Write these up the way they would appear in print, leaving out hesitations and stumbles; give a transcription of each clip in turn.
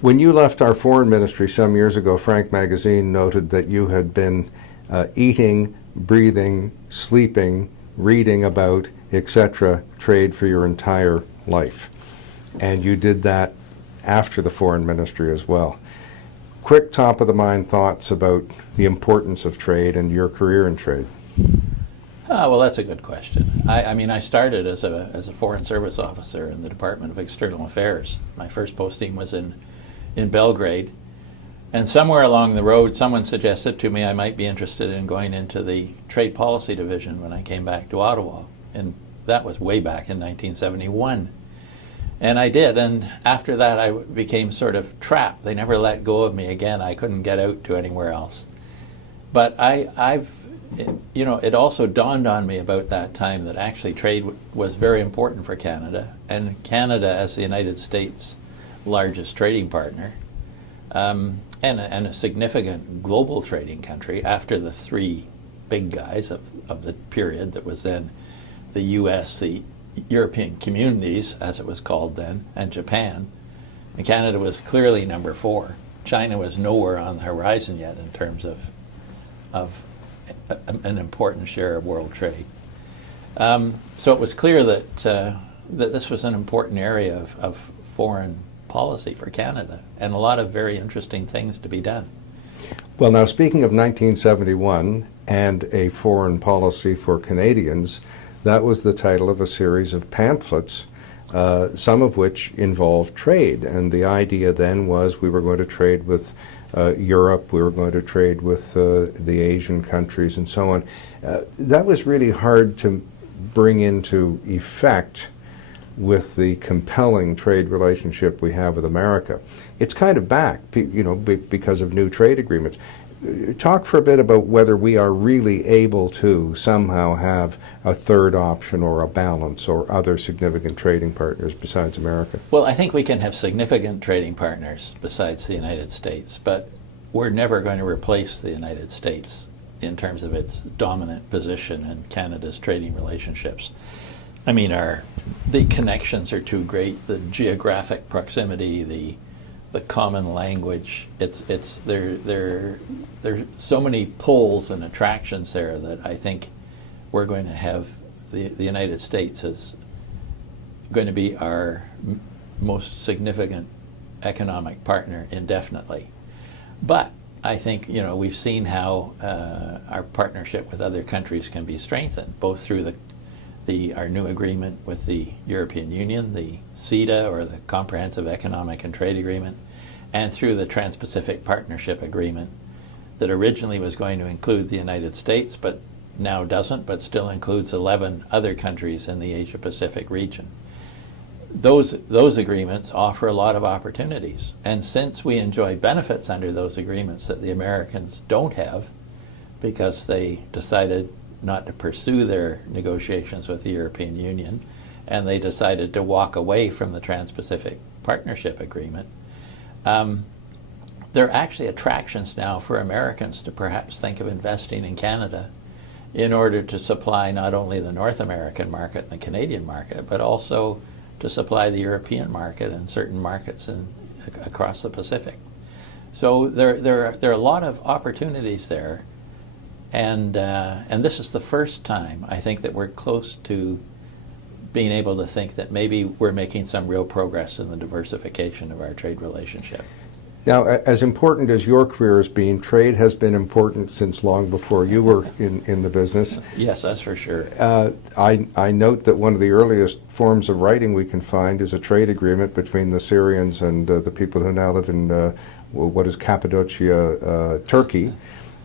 When you left our foreign ministry some years ago, Frank Magazine noted that you had been eating, breathing, sleeping, reading about, etc., trade for your entire life. And you did that after the foreign ministry as well. Quick top-of-the-mind thoughts about the importance of trade and your career in trade. Well, that's a good question. I mean, I started as a Foreign Service officer in the Department of External Affairs. My first posting was in Belgrade. And somewhere along the road, someone suggested to me I might be interested in going into the Trade Policy Division when I came back to Ottawa. And that was way back in 1971. And I did, and after that I became sort of trapped. They never let go of me again. I couldn't get out to anywhere else. But it also dawned on me about that time that actually trade was very important for Canada, and Canada as the United States' largest trading partner, and a significant global trading country after the three big guys of the period that was then the U.S., the European communities, as it was called then, and Japan. And Canada was clearly number 4. China was nowhere on the horizon yet in terms of an important share of world trade. So it was clear that this was an important area of foreign policy for Canada, and a lot of very interesting things to be done. Well, now speaking of 1971 and a foreign policy for Canadians, that was the title of a series of pamphlets, some of which involved trade. And the idea then was we were going to trade with Europe, we were going to trade with the Asian countries and so on. That was really hard to bring into effect with the compelling trade relationship we have with America. It's kind of back, because of new trade agreements. Talk for a bit about whether we are really able to somehow have a third option or a balance or other significant trading partners besides America. Well, I think we can have significant trading partners besides the United States, but we're never going to replace the United States in terms of its dominant position in Canada's trading relationships. I mean, the connections are too great, the geographic proximity, the common language. There are so many pulls and attractions there that I think we're going to have the United States is going to be our most significant economic partner indefinitely. But I think we've seen how our partnership with other countries can be strengthened, both through our new agreement with the European Union, the CETA, or the Comprehensive Economic and Trade Agreement, and through the Trans-Pacific Partnership Agreement that originally was going to include the United States, but now doesn't, but still includes 11 other countries in the Asia-Pacific region. Those agreements offer a lot of opportunities, and since we enjoy benefits under those agreements that the Americans don't have, because they decided not to pursue their negotiations with the European Union, and they decided to walk away from the Trans-Pacific Partnership Agreement, there are actually attractions now for Americans to perhaps think of investing in Canada in order to supply not only the North American market and the Canadian market, but also to supply the European market and certain markets across the Pacific. So there are a lot of opportunities there, and this is the first time I think that we're close to being able to think that maybe we're making some real progress in the diversification of our trade relationship. Now, as important as your career has been, trade has been important since long before you were in the business. Yes, that's for sure. I note that one of the earliest forms of writing we can find is a trade agreement between the Syrians and the people who now live in what is Cappadocia, Turkey.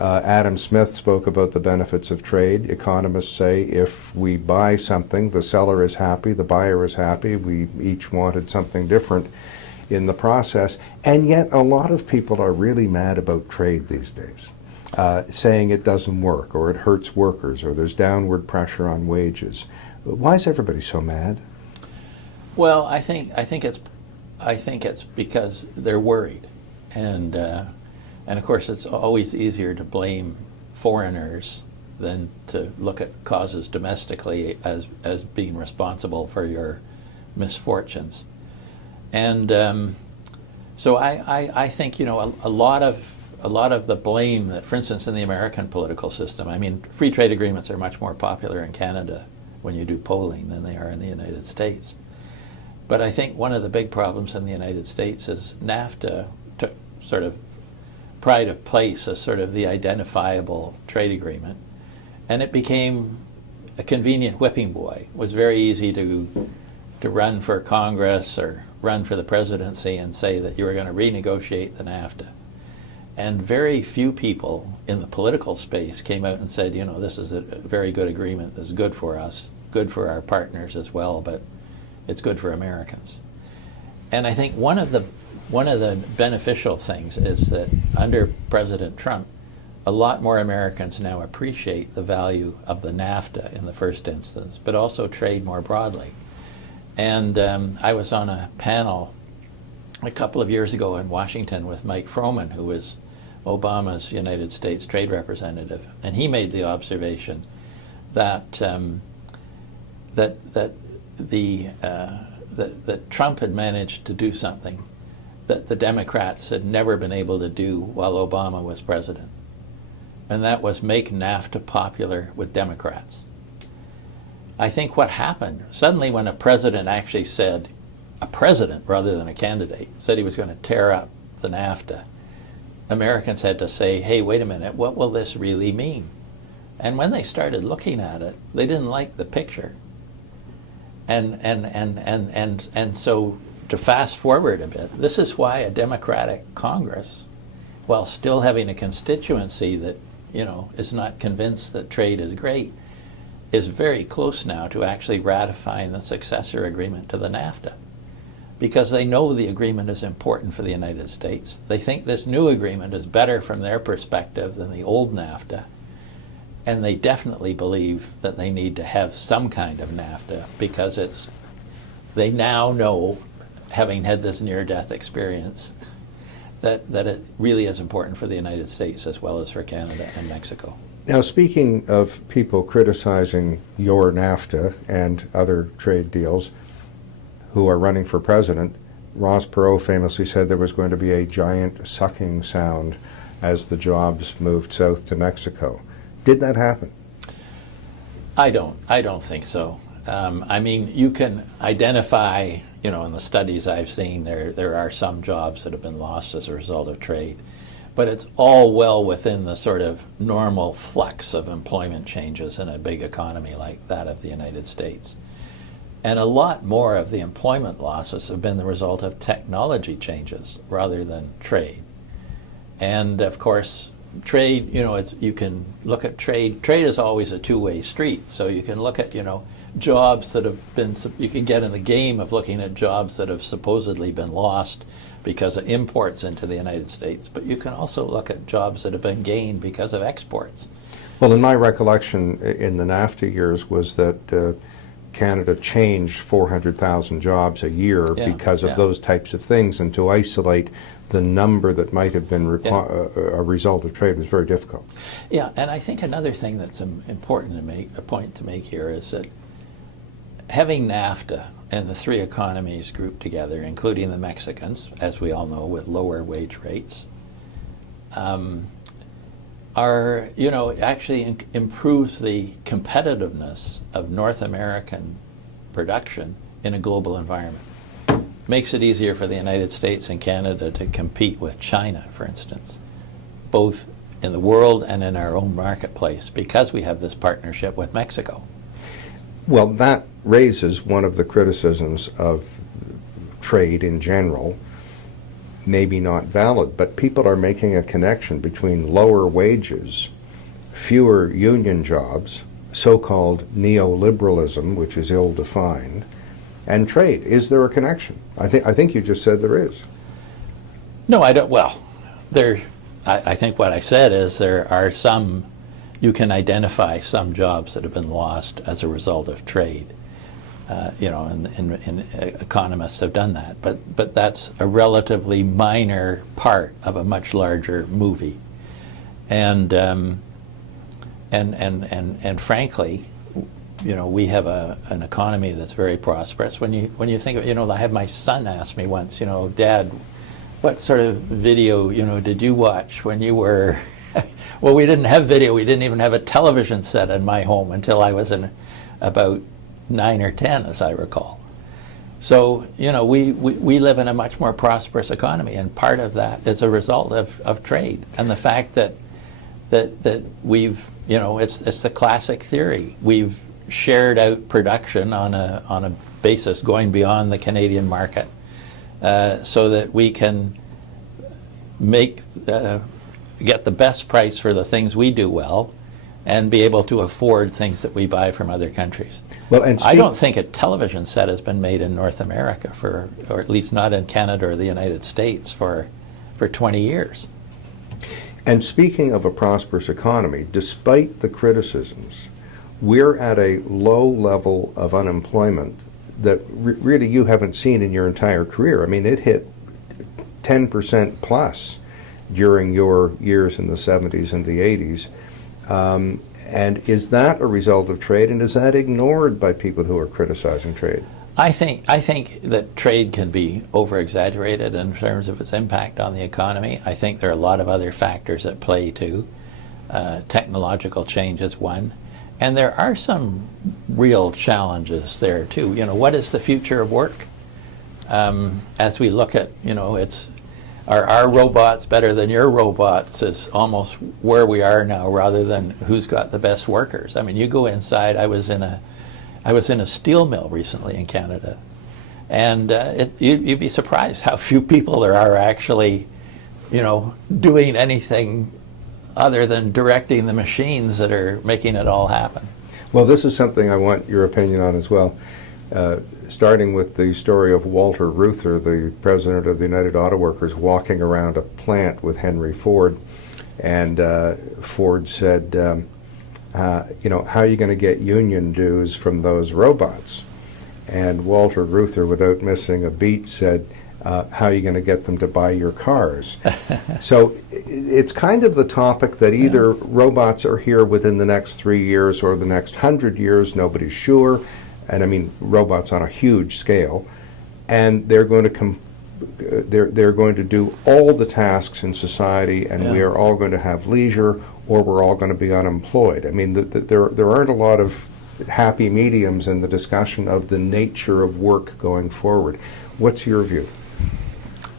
Adam Smith spoke about the benefits of trade. Economists say if we buy something, the seller is happy, the buyer is happy. We each wanted something different in the process. And yet a lot of people are really mad about trade these days, saying it doesn't work, or it hurts workers, or there's downward pressure on wages. Why is everybody so mad? Well, I think it's because they're worried, and of course it's always easier to blame foreigners than to look at causes domestically as being responsible for your misfortunes. And So I think, you know, a lot of the blame that, for instance, in the American political system, I mean, free trade agreements are much more popular in Canada when you do polling than they are in the United States. But I think one of the big problems in the United States is NAFTA took sort of pride of place as sort of the identifiable trade agreement, and it became a convenient whipping boy. It was very easy to run for Congress or run for the presidency and say that you were going to renegotiate the NAFTA. And very few people in the political space came out and said, you know, this is a very good agreement, this is good for us, good for our partners as well, but it's good for Americans. And I think one of the beneficial things is that under President Trump, a lot more Americans now appreciate the value of the NAFTA in the first instance, but also trade more broadly. And I was on a panel a couple of years ago in Washington with Mike Froman, who was Obama's United States trade representative, and he made the observation that that Trump had managed to do something that the Democrats had never been able to do while Obama was president, and that was make NAFTA popular with Democrats. I think what happened, suddenly when a president actually said, a president rather than a candidate, said he was going to tear up the NAFTA, Americans had to say, hey, wait a minute, what will this really mean? And when they started looking at it, they didn't like the picture. And so to fast forward a bit, this is why a Democratic Congress, while still having a constituency that, you know, is not convinced that trade is great, is very close now to actually ratifying the successor agreement to the NAFTA, because they know the agreement is important for the United States. They think this new agreement is better from their perspective than the old NAFTA, and they definitely believe that they need to have some kind of NAFTA because they now know, having had this near-death experience, that it really is important for the United States as well as for Canada and Mexico. Now, speaking of people criticizing your NAFTA and other trade deals who are running for president, Ross Perot famously said there was going to be a giant sucking sound as the jobs moved south to Mexico. Did that happen? I don't think so. I mean, you can identify, you know, in the studies I've seen, there are some jobs that have been lost as a result of trade. But it's all well within the sort of normal flux of employment changes in a big economy like that of the United States. And a lot more of the employment losses have been the result of technology changes rather than trade. And of course, trade, you know, you can look at trade. Trade is always a two-way street. So you can look at, you know, jobs that have been, you can get in the game of looking at jobs that have supposedly been lost because of imports into the United States, but you can also look at jobs that have been gained because of exports. Well, in my recollection in the NAFTA years was that Canada changed 400,000 jobs a year because of those types of things, and to isolate the number that might have been a result of trade was very difficult. Yeah, and I think another thing that's important to make, a point to make here, is that having NAFTA and the three economies grouped together, including the Mexicans, as we all know, with lower wage rates, are, you know, actually improves the competitiveness of North American production in a global environment. Makes it easier for the United States and Canada to compete with China, for instance, both in the world and in our own marketplace, because we have this partnership with Mexico. Well, that raises one of the criticisms of trade in general, maybe not valid, but people are making a connection between lower wages, fewer union jobs, so-called neoliberalism, which is ill-defined, and trade. Is there a connection? I think you just said there is. No, I don't. Well, I think what I said is there are some, you can identify some jobs that have been lost as a result of trade. You know, and economists have done that, but that's a relatively minor part of a much larger movie, and frankly, you know, we have an economy that's very prosperous. When you think of, you know, I had my son ask me once, you know, Dad, what sort of video, did you watch when you were? Well, we didn't have video. We didn't even have a television set in my home until I was in about 9 or 10, as I recall. So, we live in a much more prosperous economy, and part of that is a result of trade and the fact that we've, it's the classic theory. We've shared out production on a basis going beyond the Canadian market, so that we can get the best price for the things we do well, and be able to afford things that we buy from other countries. Well, and I don't think a television set has been made in North America or at least not in Canada or the United States for 20 years. And speaking of a prosperous economy, despite the criticisms, we're at a low level of unemployment that really you haven't seen in your entire career. I mean, it hit 10% plus during your years in the 70s and the 80s. And is that a result of trade, and is that ignored by people who are criticizing trade? I think that trade can be over-exaggerated in terms of its impact on the economy. I think there are a lot of other factors at play too. Technological change is one. And there are some real challenges there too. What is the future of work? As we look at, are our robots better than your robots is almost where we are now, rather than who's got the best workers. I mean, you go inside. I was in a steel mill recently in Canada, and you'd be surprised how few people there are actually, doing anything other than directing the machines that are making it all happen. Well, this is something I want your opinion on as well. Starting with the story of Walter Reuther, the president of the United Auto Workers, walking around a plant with Henry Ford, and Ford said, how are you going to get union dues from those robots? And Walter Reuther, without missing a beat, said, how are you going to get them to buy your cars? So it's kind of the topic that either robots are here within the next 3 years or the next 100 years, nobody's sure. And I mean robots on a huge scale, and they're going to do all the tasks in society, and we are all going to have leisure, or we're all going to be unemployed. I mean, there aren't a lot of happy mediums in the discussion of the nature of work going forward. What's your view?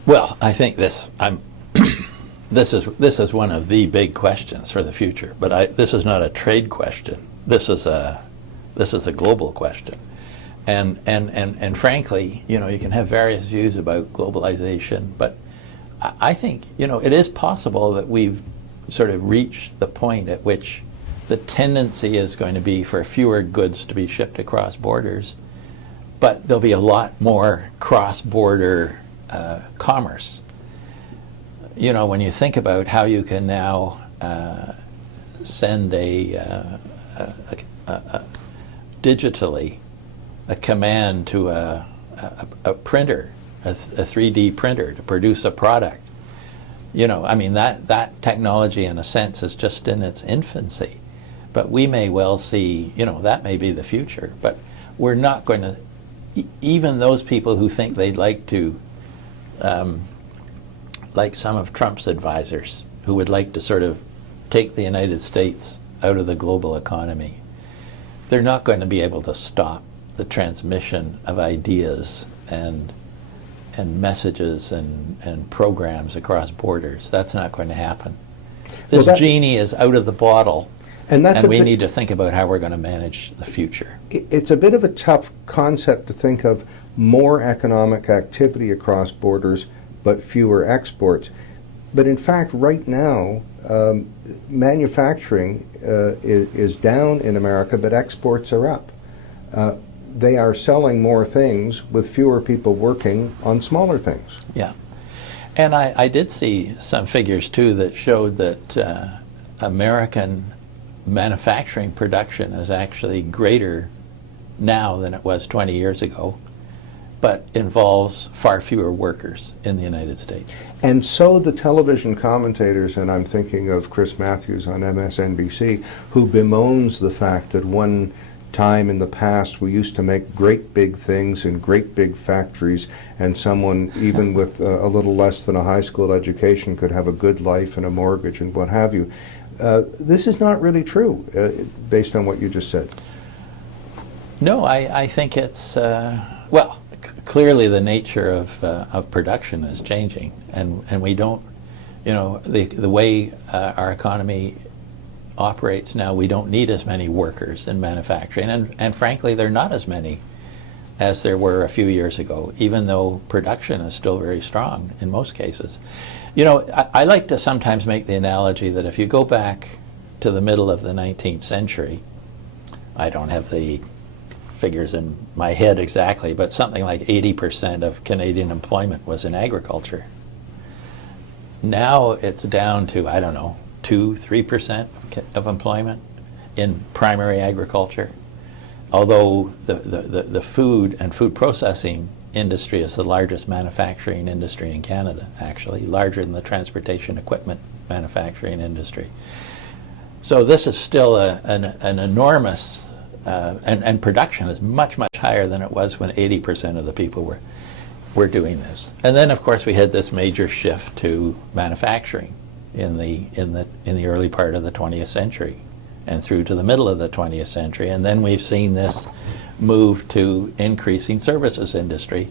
Well, I think this is one of the big questions for the future. But this is not a trade question. This is a global question, and frankly, you can have various views about globalization, but I think it is possible that we've sort of reached the point at which the tendency is going to be for fewer goods to be shipped across borders, but there'll be a lot more cross-border commerce. When you think about how you can now send digitally a command to a printer, a 3D printer, to produce a product. I mean, that technology in a sense is just in its infancy, but we may well see, that may be the future, but we're not going to, even those people who think they'd like to, like some of Trump's advisors, who would like to sort of take the United States out of the global economy, they're not going to be able to stop the transmission of ideas and messages and programs across borders. That's not going to happen. This genie is out of the bottle, and we need to think about how we're going to manage the future. It's a bit of a tough concept to think of more economic activity across borders but fewer exports. But in fact, right now, manufacturing is down in America, but exports are up. They are selling more things with fewer people working on smaller things. Yeah. And I did see some figures, too, that showed that American manufacturing production is actually greater now than it was 20 years ago, but involves far fewer workers in the United States. And so the television commentators, and I'm thinking of Chris Matthews on MSNBC, who bemoans the fact that one time in the past we used to make great big things in great big factories, and someone even with a little less than a high school education could have a good life and a mortgage and what have you. This is not really true, based on what you just said. No, I think it's, well, clearly the nature of production is changing, and we don't, you know, the way our economy operates now, we don't need as many workers in manufacturing, and frankly, there are not as many as there were a few years ago, even though production is still very strong in most cases. You know, I like to sometimes make the analogy that if you go back to the middle of the 19th century, I don't have the figures in my head exactly, but something like 80% of Canadian employment was in agriculture. Now it's down to, I don't know, 2-3% of employment in primary agriculture. Although the food and food processing industry is the largest manufacturing industry in Canada, actually, larger than the transportation equipment manufacturing industry. So this is still an enormous, and production is much, much higher than it was when 80% of the people were doing this. And then, of course, we had this major shift to manufacturing in the early part of the 20th century and through to the middle of the 20th century. And then we've seen this move to increasing services industry.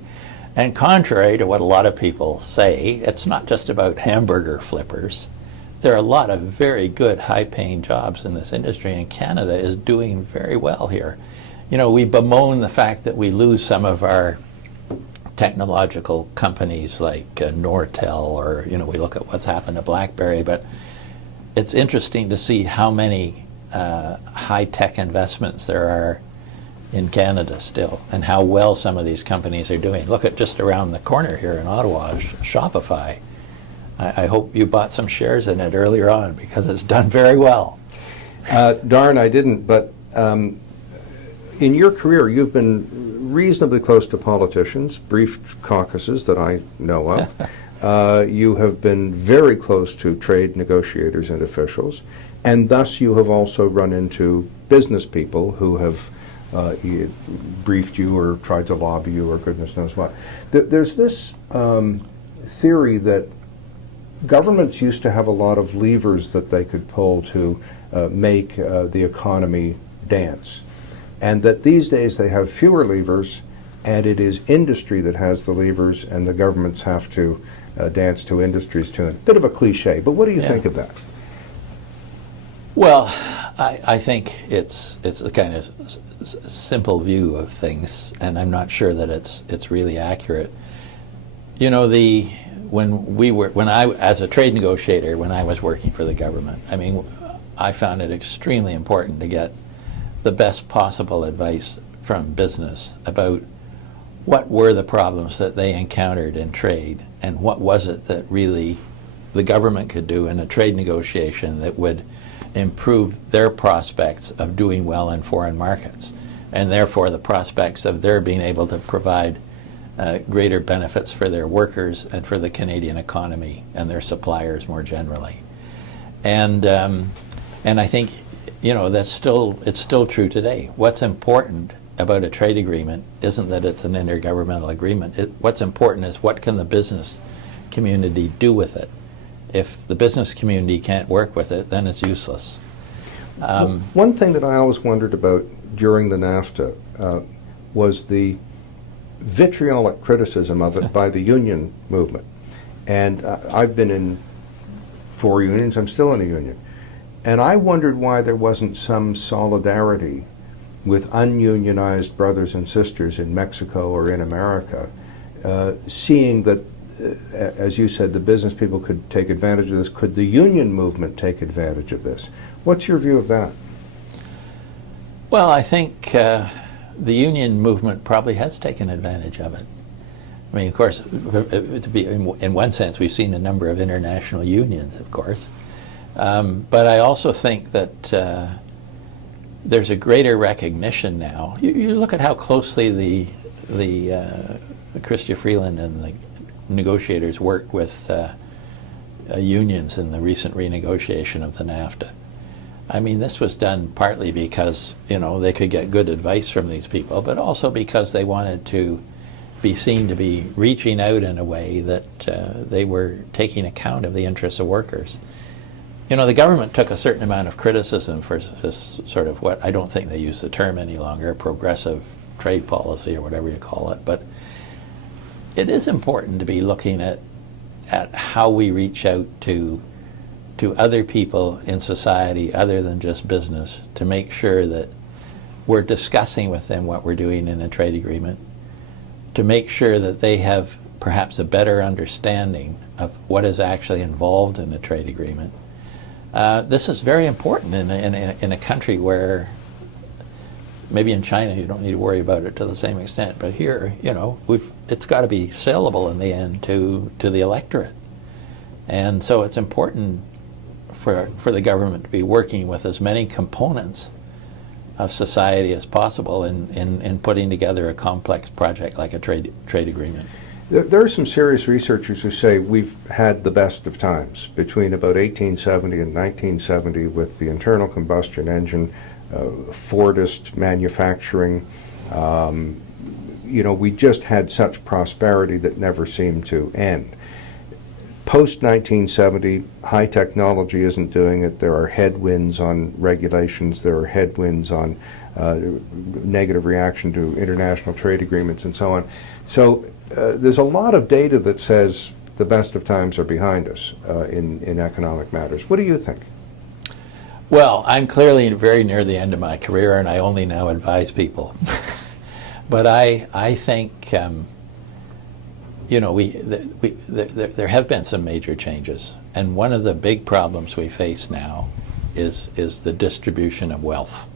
And contrary to what a lot of people say, it's not just about hamburger flippers. There are a lot of very good, high-paying jobs in this industry, and Canada is doing very well here. You know, we bemoan the fact that we lose some of our technological companies like Nortel, or, you know, we look at what's happened to BlackBerry, but it's interesting to see how many high-tech investments there are in Canada still, and how well some of these companies are doing. Look at just around the corner here in Ottawa, Shopify. I hope you bought some shares in it earlier on, because it's done very well. Darn, I didn't, but in your career, you've been reasonably close to politicians, brief caucuses that I know of. You have been very close to trade negotiators and officials, and thus you have also run into business people who have briefed you or tried to lobby you or goodness knows what. There's this theory that governments used to have a lot of levers that they could pull to make the economy dance, and that these days they have fewer levers, and it is industry that has the levers, and the governments have to dance to industry's tune. Bit of a cliche, but what do you think of that? Well, I think it's a kind of simple view of things, and I'm not sure that it's really accurate. You know, when I, as a trade negotiator, when I was working for the government, I mean, I found it extremely important to get the best possible advice from business about what were the problems that they encountered in trade, and what was it that really the government could do in a trade negotiation that would improve their prospects of doing well in foreign markets, and therefore the prospects of their being able to provide greater benefits for their workers and for the Canadian economy and their suppliers more generally. And I think, you know, it's still true today. What's important about a trade agreement isn't that it's an intergovernmental agreement. What's important is what can the business community do with it. If the business community can't work with it, then it's useless. One thing that I always wondered about during the NAFTA was the vitriolic criticism of it by the union movement. And I've been in 4 unions, I'm still in a union. And I wondered why there wasn't some solidarity with ununionized brothers and sisters in Mexico or in America, seeing that, as you said, the business people could take advantage of this. Could the union movement take advantage of this? What's your view of that? Well, I think the union movement probably has taken advantage of it. I mean, of course, in one sense, we've seen a number of international unions, of course. But I also think that there's a greater recognition now. You look at how closely the Chrystia Freeland and the negotiators worked with unions in the recent renegotiation of the NAFTA. I mean, this was done partly because, they could get good advice from these people, but also because they wanted to be seen to be reaching out in a way that they were taking account of the interests of workers. The government took a certain amount of criticism for this sort of, what I don't think they use the term any longer, progressive trade policy or whatever you call it, but it is important to be looking at how we reach out to other people in society other than just business, to make sure that we're discussing with them what we're doing in a trade agreement, to make sure that they have perhaps a better understanding of what is actually involved in a trade agreement. This is very important in a country where, maybe in China you don't need to worry about it to the same extent, but here, it's got to be saleable in the end to the electorate. And so it's important for the government to be working with as many components of society as possible in putting together a complex project like a trade agreement. There are some serious researchers who say we've had the best of times between about 1870 and 1970 with the internal combustion engine, Fordist manufacturing. We just had such prosperity that never seemed to end. Post-1970, high technology isn't doing it. There are headwinds on regulations. There are headwinds on negative reaction to international trade agreements and so on. So there's a lot of data that says the best of times are behind us in economic matters. What do you think? Well, I'm clearly very near the end of my career, and I only now advise people. But I think there have been some major changes, and one of the big problems we face now is the distribution of wealth,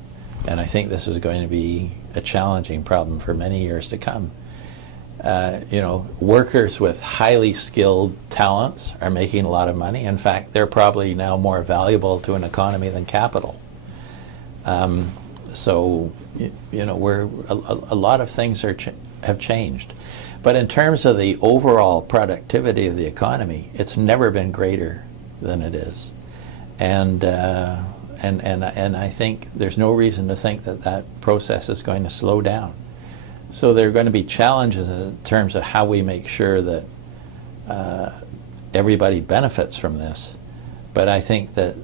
and I think this is going to be a challenging problem for many years to come. Workers with highly skilled talents are making a lot of money. In fact, they're probably now more valuable to an economy than capital. So a lot of things have changed. But in terms of the overall productivity of the economy, it's never been greater than it is. And I think there's no reason to think that process is going to slow down. So there are going to be challenges in terms of how we make sure that everybody benefits from this. But I think that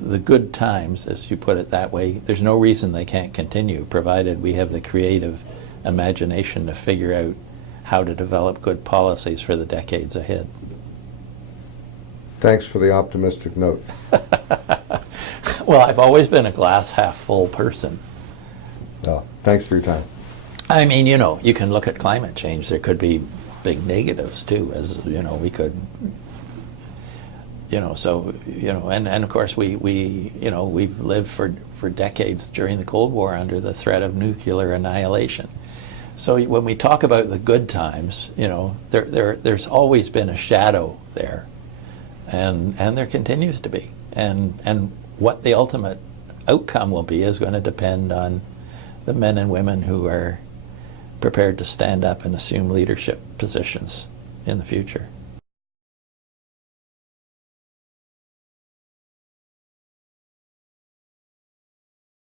the good times, as you put it that way, there's no reason they can't continue, provided we have the creative imagination to figure out how to develop good policies for the decades ahead. Thanks for the optimistic note. Well, I've always been a glass half full person. Oh, thanks for your time. I mean, you can look at climate change. There could be big negatives too, as we could, and of course we've lived for decades during the Cold War under the threat of nuclear annihilation. So when we talk about the good times, there's always been a shadow there, and there continues to be, and what the ultimate outcome will be is going to depend on the men and women who are prepared to stand up and assume leadership positions in the future.